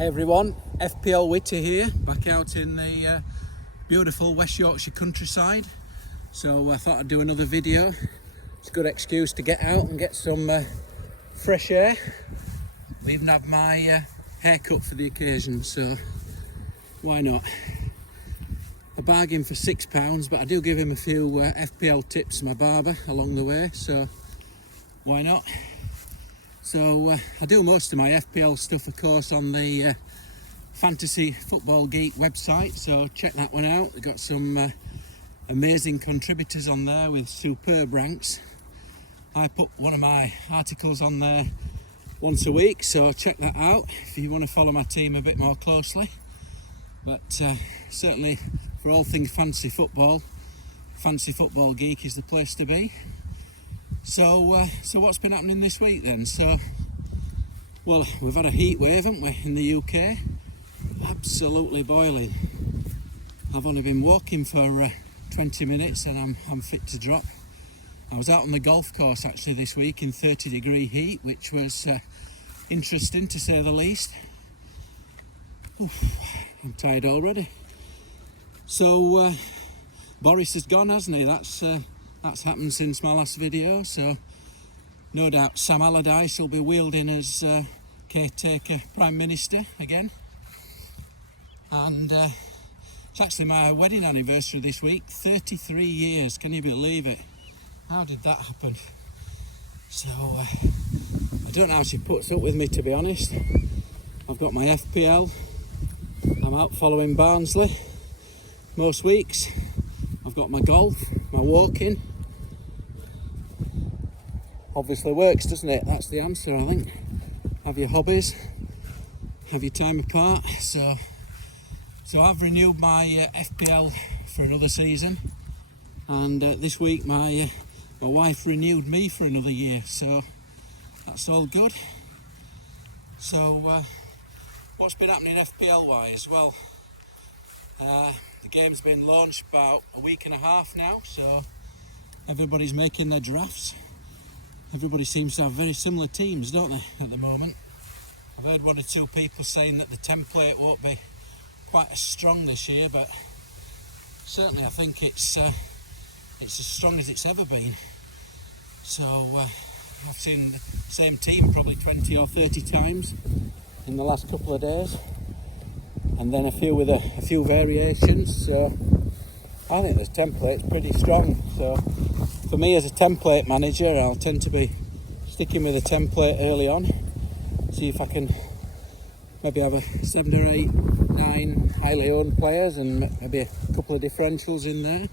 Hi everyone, FPL Witter here, back out in the beautiful West Yorkshire countryside. So I thought I'd do another video. It's a good excuse to get out and get some fresh air. I even had my haircut for the occasion, so why not? A bargain for £6, but I do give him a few FPL tips, my barber, along the way, so why not? So I do most of my FPL stuff, of course, on the Fantasy Football Geek website, so check that one out. We've got some amazing contributors on there with superb ranks. I put one of my articles on there once a week, so check that out if you want to follow my team a bit more closely. But certainly for all things fantasy football, Fantasy Football Geek is the place to be. So what's been happening this week then? So, well, we've had a heat wave, haven't we, in the UK? Absolutely boiling. I've only been walking for 20 minutes and I'm fit to drop. I was out on the golf course actually this week in 30-degree heat, which was interesting to say the least. Oof, I'm tired already. So Boris has gone, hasn't he? That's happened since my last video, so no doubt Sam Allardyce will be wheeled in as caretaker Prime Minister again. And it's actually my wedding anniversary this week, 33 years, can you believe it? How did that happen? So I don't know how she puts up with me, to be honest. I've got my FPL, I'm out following Barnsley most weeks. I've got my golf, my walking. Obviously works, doesn't it? That's the answer, I think. Have your hobbies, have your time apart. So I've renewed my FPL for another season, and this week my wife renewed me for another year, so that's all good. So what's been happening FPL wise? Well, the game's been launched about a week and a half now, so everybody's making their drafts. Everybody seems to have very similar teams, don't they, at the moment? I've heard one or two people saying that the template won't be quite as strong this year, but certainly I think it's as strong as it's ever been. So I've seen the same team probably 20 or 30 times in the last couple of days, and then a few with a few variations. So I think this template's pretty strong. So for me as a template manager, I'll tend to be sticking with a template early on, see if I can maybe have 7 or 8, 9 highly owned players and maybe a couple of differentials in there.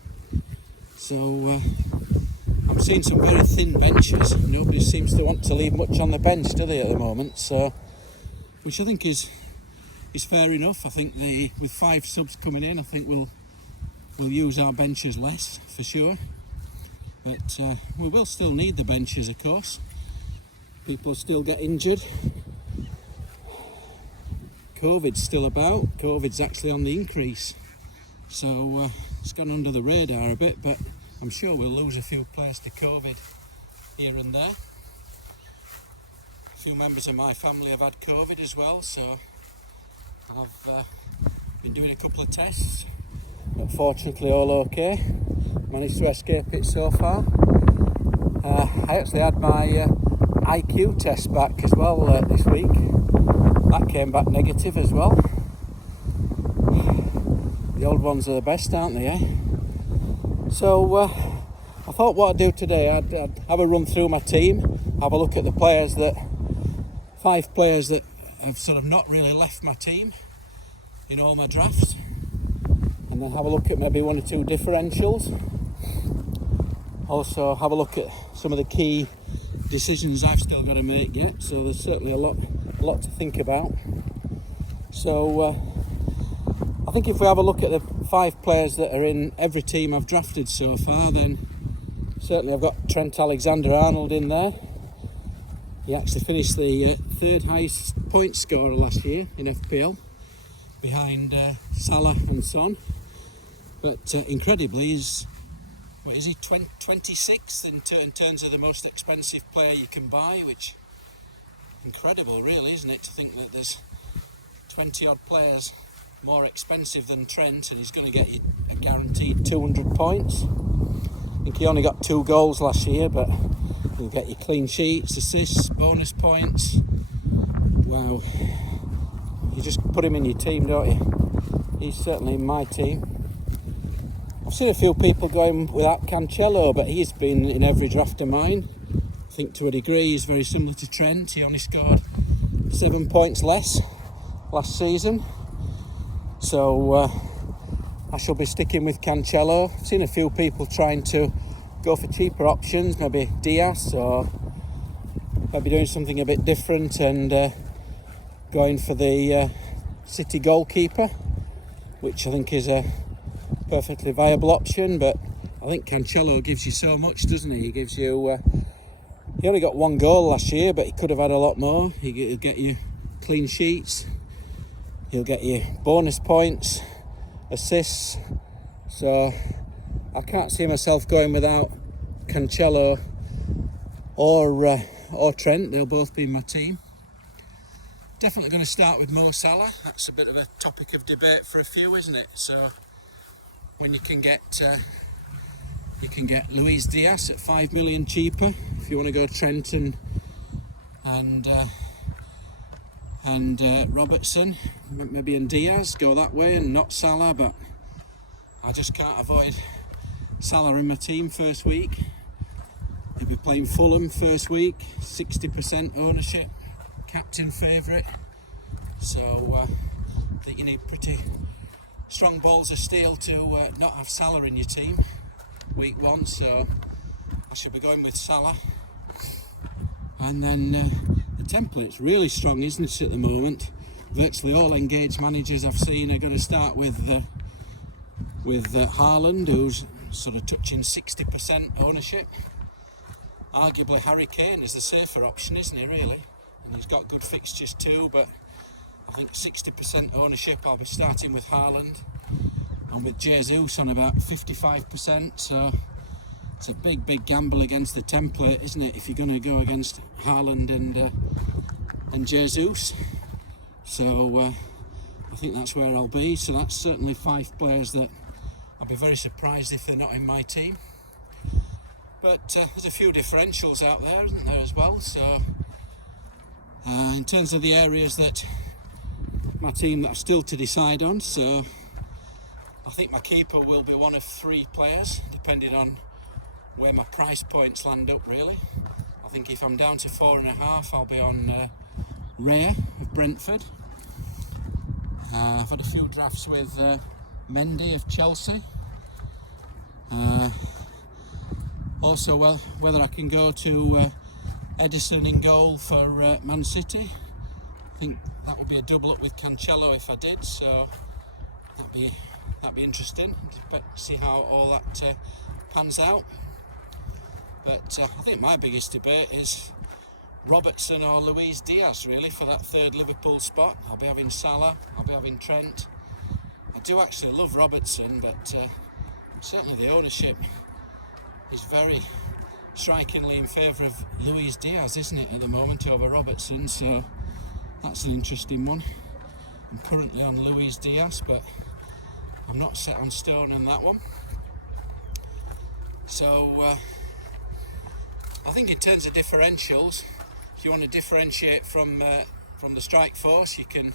So I'm seeing some very thin benches. Nobody seems to want to leave much on the bench, do they, at the moment? So, which I think is fair enough. I think with 5 subs coming in, I think we'll use our benches less for sure. But we will still need the benches, of course. People still get injured. COVID's still about. COVID's actually on the increase. So it's gone under the radar a bit, but I'm sure we'll lose a few players to COVID here and there. A few members of my family have had COVID as well, so I've been doing a couple of tests. But fortunately all okay. Managed to escape it so far. I actually had my IQ test back as well this week. That came back negative as well. The old ones are the best, aren't they, eh? So I thought what I'd do today, I'd have a run through my team, have a look at the 5 players that have sort of not really left my team in all my drafts, and then have a look at maybe 1 or 2 differentials. Also have a look at some of the key decisions I've still got to make yet, so there's certainly a lot to think about. So I think if we have a look at the 5 players that are in every team I've drafted so far, then certainly I've got Trent Alexander-Arnold in there. He actually finished the 3rd highest point scorer last year in FPL, behind Salah and Son. But incredibly, he's 26th in terms of the most expensive player you can buy, which incredible really, isn't it, to think that there's 20 odd players more expensive than Trent, and he's going to get you a guaranteed 200 points. I think he only got 2 goals last year, but he'll get you clean sheets, assists, bonus points. Wow. You just put him in your team, don't you? He's certainly in my team. I've seen a few people going without Cancelo, but he's been in every draft of mine. I think to a degree he's very similar to Trent. He only scored 7 points less last season. So I shall be sticking with Cancelo. I've seen a few people trying to go for cheaper options, maybe Diaz, or maybe doing something a bit different and going for the City goalkeeper, which I think is a perfectly viable option. But I think Cancelo gives you so much, doesn't he? He gives you he only got 1 goal last year, but he could have had a lot more. He'll get you clean sheets, he'll get you bonus points, assists. So I can't see myself going without Cancelo or Trent. They'll both be in my team. Definitely going to start with Mo Salah. That's a bit of a topic of debate for a few, isn't it? So when you can get Luis Diaz at 5 million cheaper, if you want to go Trent and Robertson, maybe and Diaz, go that way and not Salah. But I just can't avoid Salah in my team first week. He'll be playing Fulham first week, 60% ownership, captain favourite. So I think you need pretty strong balls of steel to not have Salah in your team week 1. So I should be going with Salah. And then the template's really strong, isn't it, at the moment? Virtually all engaged managers I've seen are going to start with Haaland, who's sort of touching 60% ownership. Arguably Harry Kane is the safer option, isn't he, really? And he's got good fixtures too, but I think 60% ownership, I'll be starting with Haaland. And with Jesus on about 55%, so it's a big gamble against the template, isn't it, if you're going to go against Haaland and Jesus. So I think that's where I'll be. So that's certainly 5 players that I'll be very surprised if they're not in my team. But there's a few differentials out there, isn't there, as well? So in terms of the areas that my team that I've still to decide on, so I think my keeper will be one of 3 players, depending on where my price points land up, really. I think if I'm down to 4.5, I'll be on Raya of Brentford. I've had a few drafts with Mendy of Chelsea. Also, well, whether I can go to Edison in goal for Man City. I think that would be a double up with Cancelo if I did, so that'd be interesting to see how all that pans out. But I think my biggest debate is Robertson or Luis Diaz, really, for that 3rd Liverpool spot. I'll be having Salah, I'll be having Trent. I do actually love Robertson, but certainly the ownership is very strikingly in favour of Luis Diaz, isn't it, at the moment, over Robertson. So that's an interesting one. I'm currently on Luis Diaz, but I'm not set on stone on that one. So I think in terms of differentials, if you want to differentiate from the strike force, you can,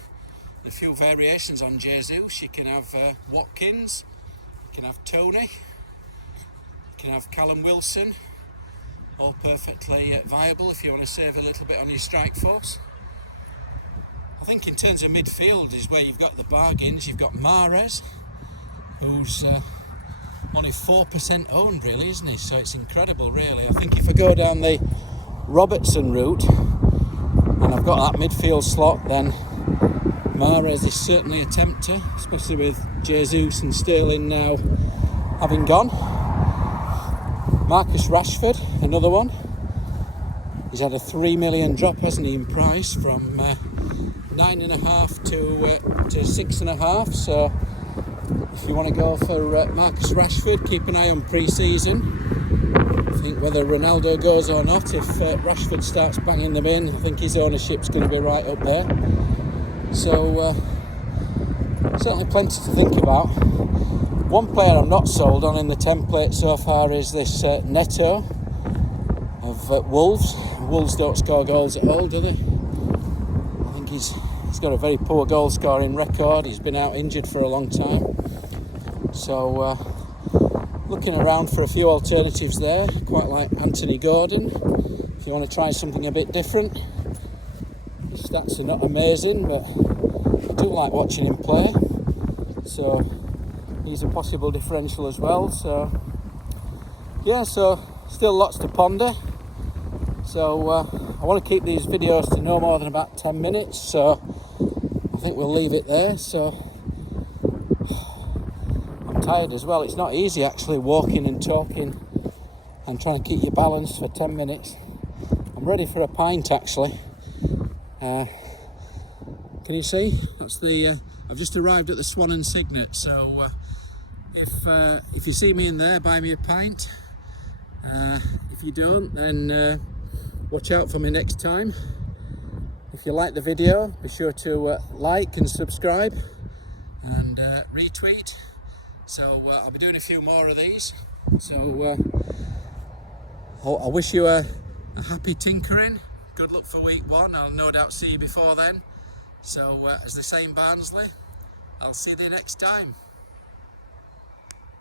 a few variations on Jesus. You can have Watkins, you can have Tony, you can have Callum Wilson, all perfectly viable if you want to save a little bit on your strike force. I think in terms of midfield is where you've got the bargains. You've got Mahrez, who's only 4% owned, really, isn't he? So it's incredible, really. I think if I go down the Robertson route and I've got that midfield slot, then Mahrez is certainly a tempter, especially with Jesus and Sterling now having gone. Marcus Rashford, another one. He's had a 3 million drop, hasn't he, in price, from 9.5 to 6.5. So if you want to go for Marcus Rashford, keep an eye on pre-season. I think whether Ronaldo goes or not, if Rashford starts banging them in, I think his ownership's going to be right up there. So certainly plenty to think about. One player I'm not sold on in the template so far is this Neto of Wolves. Wolves don't score goals at all, do they? I think he's got a very poor goal scoring record. He's been out injured for a long time. So looking around for a few alternatives there, quite like Anthony Gordon. If you want to try something a bit different. His stats are not amazing, but I do like watching him play. So he's a possible differential as well. So yeah, so still lots to ponder. So I want to keep these videos to no more than about 10 minutes. So I think we'll leave it there. So I'm tired as well. It's not easy actually walking and talking and trying to keep your balance for 10 minutes. I'm ready for a pint actually. Can you see? That's the. I've just arrived at the Swan and Signet. So if you see me in there, buy me a pint. If you don't, then watch out for me next time. If you like the video, be sure to like and subscribe and retweet. So I'll be doing a few more of these. So I wish you a happy tinkering. Good luck for week 1. I'll no doubt see you before then. So as they say in Barnsley, I'll see you next time.